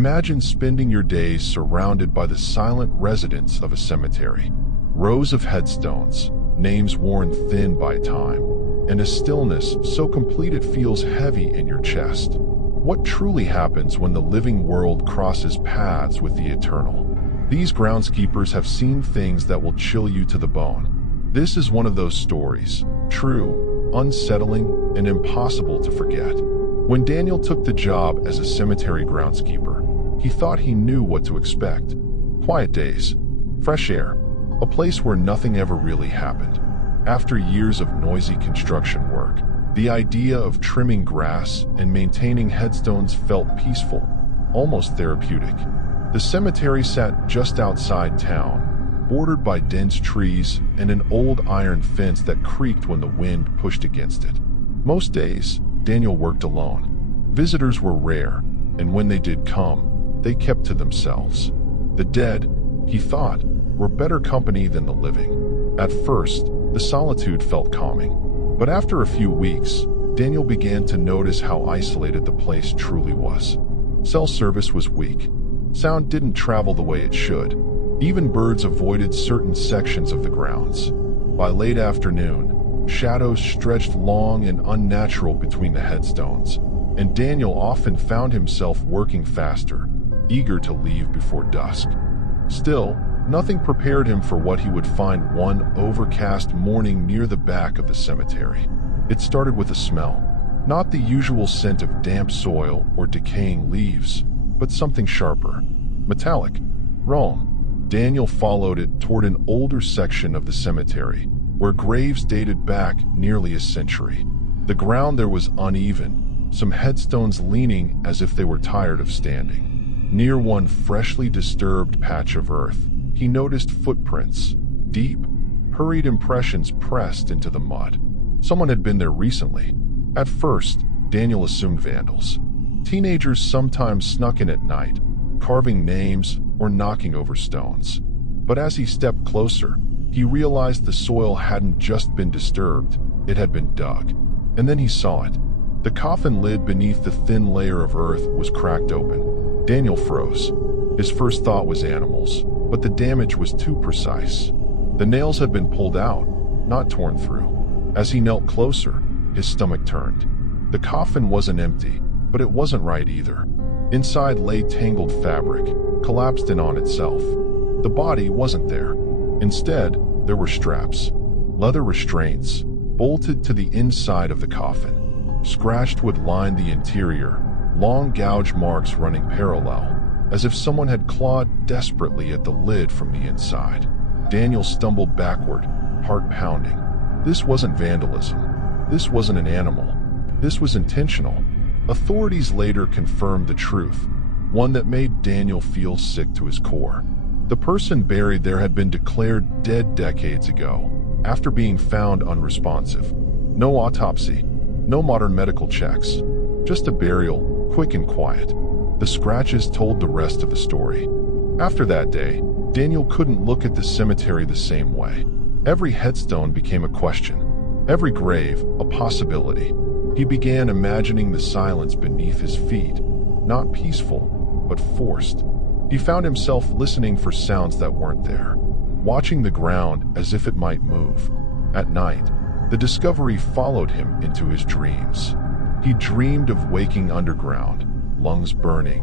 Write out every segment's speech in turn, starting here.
Imagine spending your days surrounded by the silent residents of a cemetery. Rows of headstones, names worn thin by time, and a stillness so complete it feels heavy in your chest. What truly happens when the living world crosses paths with the eternal? These groundskeepers have seen things that will chill you to the bone. This is one of those stories, true, unsettling, and impossible to forget. When Daniel took the job as a cemetery groundskeeper, he thought he knew what to expect. Quiet days, fresh air, a place where nothing ever really happened. After years of noisy construction work, the idea of trimming grass and maintaining headstones felt peaceful, almost therapeutic. The cemetery sat just outside town, bordered by dense trees and an old iron fence that creaked when the wind pushed against it. Most days, Daniel worked alone. Visitors were rare, and when they did come, they kept to themselves. The dead, he thought, were better company than the living. At first, the solitude felt calming. But after a few weeks, Daniel began to notice how isolated the place truly was. Cell service was weak. Sound didn't travel the way it should. Even birds avoided certain sections of the grounds. By late afternoon, shadows stretched long and unnatural between the headstones, and Daniel often found himself working faster, eager to leave before dusk. Still, nothing prepared him for what he would find one overcast morning near the back of the cemetery. It started with a smell, not the usual scent of damp soil or decaying leaves, but something sharper, metallic, wrong. Daniel followed it toward an older section of the cemetery, where graves dated back nearly a century. The ground there was uneven, some headstones leaning as if they were tired of standing. Near one freshly disturbed patch of earth, he noticed footprints, deep, hurried impressions pressed into the mud. Someone had been there recently. At first, Daniel assumed vandals. Teenagers sometimes snuck in at night, carving names or knocking over stones. But as he stepped closer, he realized the soil hadn't just been disturbed, it had been dug. And then he saw it. The coffin lid beneath the thin layer of earth was cracked open. Daniel froze. His first thought was animals, but the damage was too precise. The nails had been pulled out, not torn through. As he knelt closer, his stomach turned. The coffin wasn't empty, but it wasn't right either. Inside lay tangled fabric, collapsed in on itself. The body wasn't there. Instead, there were straps, leather restraints, bolted to the inside of the coffin. Scratched wood lined the interior, long gouge marks running parallel, as if someone had clawed desperately at the lid from the inside. Daniel stumbled backward, heart pounding. This wasn't vandalism. This wasn't an animal. This was intentional. Authorities later confirmed the truth, one that made Daniel feel sick to his core. The person buried there had been declared dead decades ago, after being found unresponsive. No autopsy, no modern medical checks, just a burial, quick and quiet. The scratches told the rest of the story. After that day, Daniel couldn't look at the cemetery the same way. Every headstone became a question, every grave a possibility. He began imagining the silence beneath his feet, not peaceful, but forced. He found himself listening for sounds that weren't there, watching the ground as if it might move. At night, the discovery followed him into his dreams. He dreamed of waking underground, lungs burning,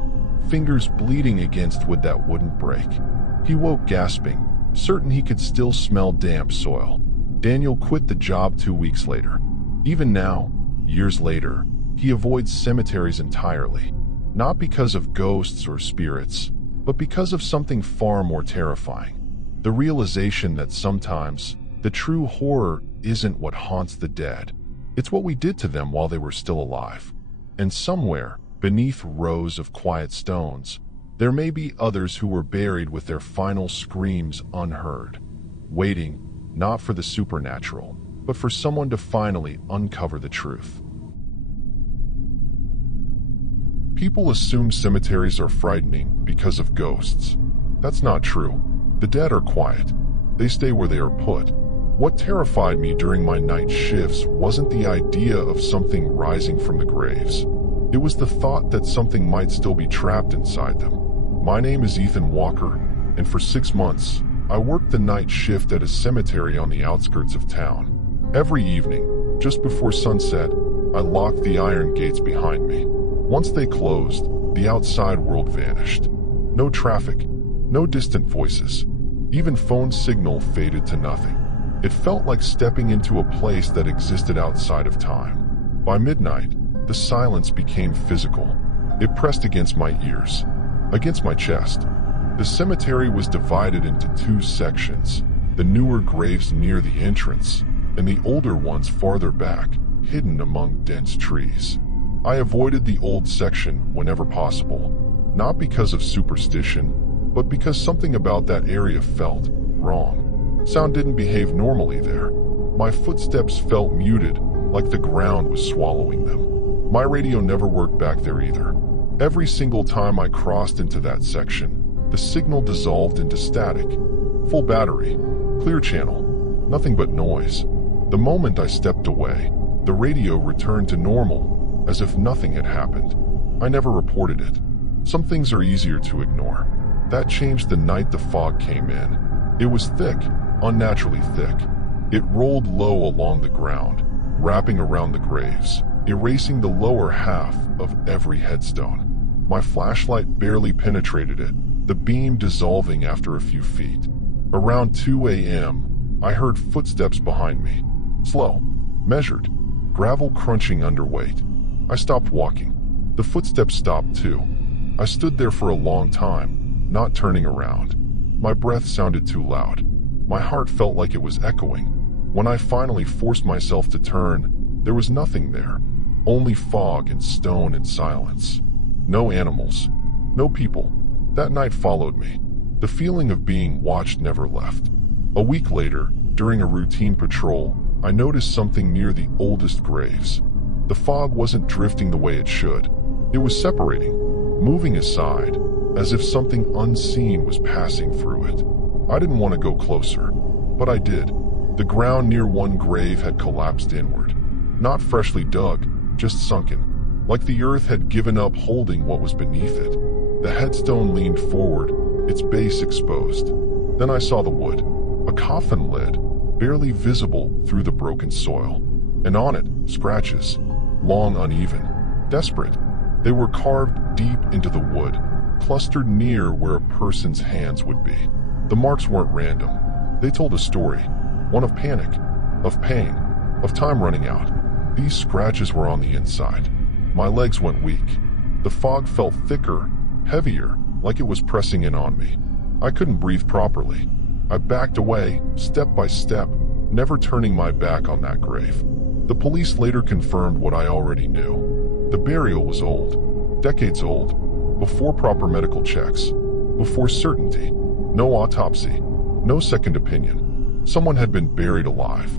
fingers bleeding against wood that wouldn't break. He woke gasping, certain he could still smell damp soil. Daniel quit the job 2 weeks later. Even now, years later, he avoids cemeteries entirely, not because of ghosts or spirits, but because of something far more terrifying. The realization that sometimes the true horror isn't what haunts the dead. It's what we did to them while they were still alive. And somewhere, beneath rows of quiet stones, there may be others who were buried with their final screams unheard, waiting not for the supernatural, but for someone to finally uncover the truth. People assume cemeteries are frightening because of ghosts. That's not true. The dead are quiet. They stay where they are put. What terrified me during my night shifts wasn't the idea of something rising from the graves. It was the thought that something might still be trapped inside them. My name is Ethan Walker, and for 6 months, I worked the night shift at a cemetery on the outskirts of town. Every evening, just before sunset, I locked the iron gates behind me. Once they closed, the outside world vanished. No traffic, no distant voices. Even phone signal faded to nothing. It felt like stepping into a place that existed outside of time. By midnight, the silence became physical. It pressed against my ears, against my chest. The cemetery was divided into 2 sections, the newer graves near the entrance, and the older ones farther back, hidden among dense trees. I avoided the old section whenever possible, not because of superstition, but because something about that area felt wrong. Sound didn't behave normally there. My footsteps felt muted, like the ground was swallowing them. My radio never worked back there either. Every single time I crossed into that section, the signal dissolved into static. Full battery, clear channel, nothing but noise. The moment I stepped away, the radio returned to normal, as if nothing had happened. I never reported it. Some things are easier to ignore. That changed the night the fog came in. It was thick, unnaturally thick. It rolled low along the ground, wrapping around the graves, erasing the lower half of every headstone. My flashlight barely penetrated it, the beam dissolving after a few feet. Around 2 a.m., I heard footsteps behind me. Slow, measured, gravel crunching underweight. I stopped walking. The footsteps stopped too. I stood there for a long time, not turning around. My breath sounded too loud. My heart felt like it was echoing. When I finally forced myself to turn, there was nothing there. Only fog and stone and silence. No animals. No people. That night followed me. The feeling of being watched never left. A week later, during a routine patrol, I noticed something near the oldest graves. The fog wasn't drifting the way it should. It was separating, moving aside, as if something unseen was passing through it. I didn't want to go closer, but I did. The ground near one grave had collapsed inward. Not freshly dug, just sunken, like the earth had given up holding what was beneath it. The headstone leaned forward, its base exposed. Then I saw the wood, a coffin lid, barely visible through the broken soil. And on it, scratches, long, uneven, desperate. They were carved deep into the wood, clustered near where a person's hands would be. The marks weren't random. They told a story, one of panic, of pain, of time running out. These scratches were on the inside. My legs went weak. The fog felt thicker, heavier, like it was pressing in on me. I couldn't breathe properly. I backed away, step by step, never turning my back on that grave. The police later confirmed what I already knew. The burial was old, decades old, before proper medical checks, before certainty. No autopsy, no second opinion. Someone had been buried alive.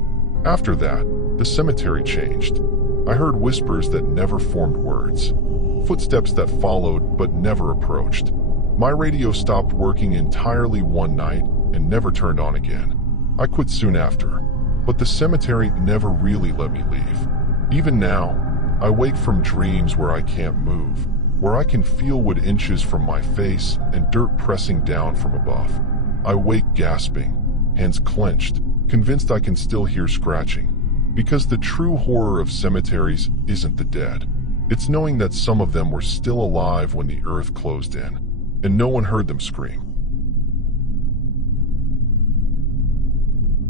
After that, the cemetery changed. I heard whispers that never formed words, footsteps that followed but never approached. My radio stopped working entirely one night and never turned on again. I quit soon after, but the cemetery never really let me leave. Even now, I wake from dreams where I can't move, where I can feel wood inches from my face and dirt pressing down from above. I wake gasping, hands clenched, convinced I can still hear scratching. Because the true horror of cemeteries isn't the dead. It's knowing that some of them were still alive when the earth closed in, and no one heard them scream.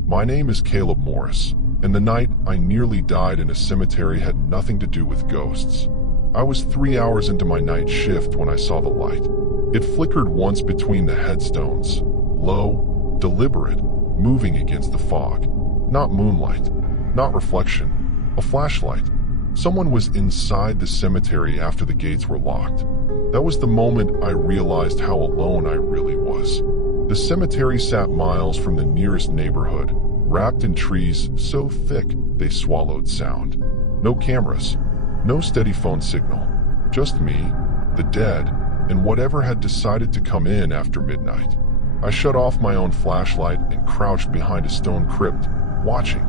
My name is Caleb Morris, and the night I nearly died in a cemetery had nothing to do with ghosts. I was 3 hours into my night shift when I saw the light. It flickered once between the headstones, low, deliberate, moving against the fog. Not moonlight, not reflection, a flashlight. Someone was inside the cemetery after the gates were locked. That was the moment I realized how alone I really was. The cemetery sat miles from the nearest neighborhood, wrapped in trees so thick they swallowed sound. No cameras, no steady phone signal, just me, the dead, and whatever had decided to come in after midnight. I shut off my own flashlight and crouched behind a stone crypt, watching.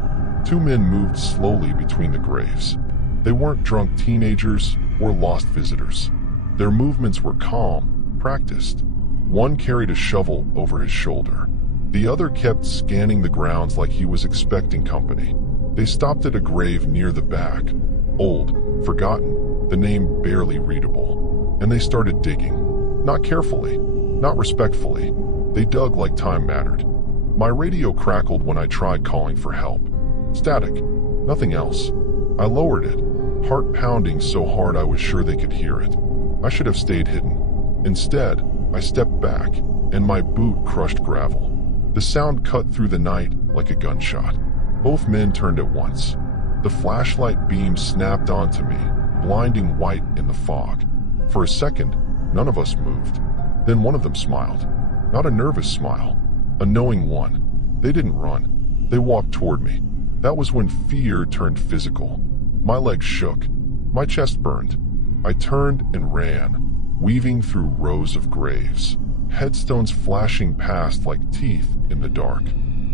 2 men moved slowly between the graves. They weren't drunk teenagers or lost visitors. Their movements were calm, practiced. One carried a shovel over his shoulder. The other kept scanning the grounds like he was expecting company. They stopped at a grave near the back. Old, forgotten, the name barely readable. And they started digging. Not carefully, not respectfully. They dug like time mattered. My radio crackled when I tried calling for help. Static, nothing else. I lowered it, heart pounding so hard I was sure they could hear it. I should have stayed hidden. Instead, I stepped back, and my boot crushed gravel. The sound cut through the night like a gunshot. Both men turned at once. The flashlight beam snapped onto me, blinding white in the fog. For a second, none of us moved. Then one of them smiled. Not a nervous smile, a knowing one. They didn't run. They walked toward me. That was when fear turned physical. My legs shook. My chest burned. I turned and ran, weaving through rows of graves, headstones flashing past like teeth in the dark.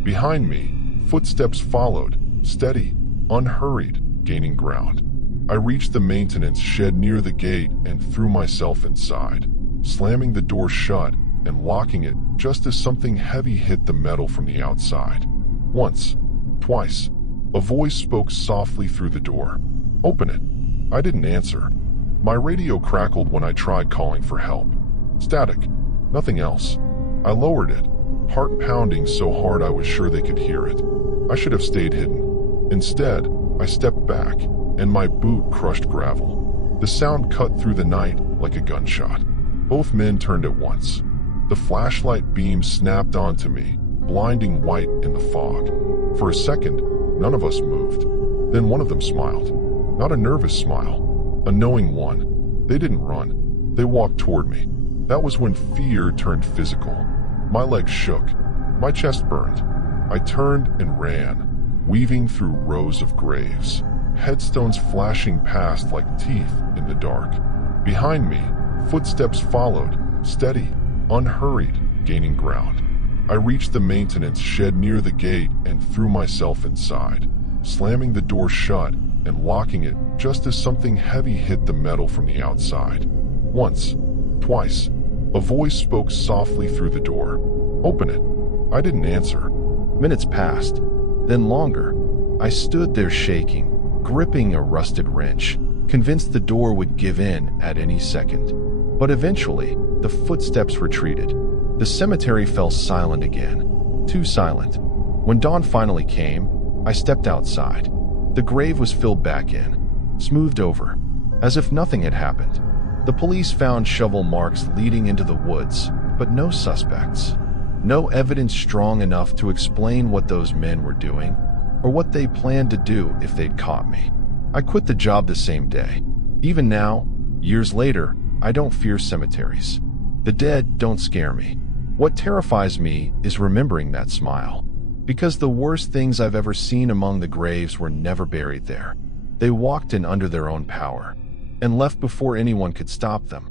Behind me, footsteps followed, steady, unhurried, gaining ground. I reached the maintenance shed near the gate and threw myself inside, slamming the door shut and locking it just as something heavy hit the metal from the outside. Once, twice, a voice spoke softly through the door. "Open it." I didn't answer. My radio crackled when I tried calling for help. Static, nothing else. I lowered it, heart pounding so hard I was sure they could hear it. I should have stayed hidden. Instead, I stepped back, and my boot crushed gravel. The sound cut through the night like a gunshot. Both men turned at once. The flashlight beam snapped onto me, blinding white in the fog. For a second, none of us moved. Then one of them smiled. Not a nervous smile, a knowing one. They didn't run. They walked toward me. That was when fear turned physical. My legs shook. My chest burned. I turned and ran, weaving through rows of graves, headstones flashing past like teeth in the dark. Behind me, footsteps followed, steady, unhurried, gaining ground. I reached the maintenance shed near the gate and threw myself inside, slamming the door shut and locking it just as something heavy hit the metal from the outside. Once, twice, a voice spoke softly through the door. "Open it." I didn't answer. Minutes passed, then longer. I stood there shaking, gripping a rusted wrench, convinced the door would give in at any second. But eventually, the footsteps retreated. The cemetery fell silent again, too silent. When dawn finally came, I stepped outside. The grave was filled back in, smoothed over, as if nothing had happened. The police found shovel marks leading into the woods, but no suspects. No evidence strong enough to explain what those men were doing, or what they planned to do if they'd caught me. I quit the job the same day. Even now, years later, I don't fear cemeteries. The dead don't scare me. What terrifies me is remembering that smile. Because the worst things I've ever seen among the graves were never buried there. They walked in under their own power, and left before anyone could stop them.